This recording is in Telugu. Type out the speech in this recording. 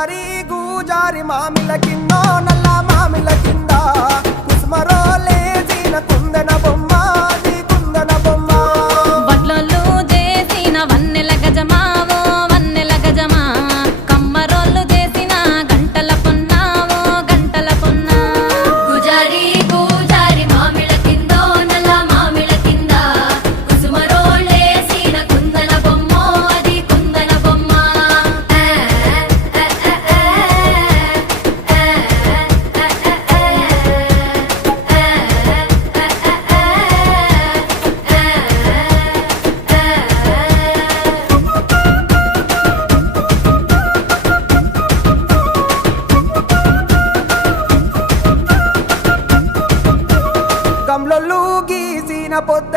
గుజారి గుజారి మామిల కిందో నల్ల మామిల కింద కుసుమరోలేసిన కుందన బొమ్మ అది కుందన బొమ్మ వడ్లలు చేసిన వన్నెల గజమావో వన్నెల గజమా కమ్మరోళ్ళు చేసిన గంటల పొన్నావో గంటల పొన్నా గుజారి గుజారి మామిళ్ళ కిందో నల్ల మామిళ్ళ కింద కుసుమరోలేసిన కుందన బొమ్మ అది కుందన బొమ్మ గమ్లొల్లు గీసిన పొద్ద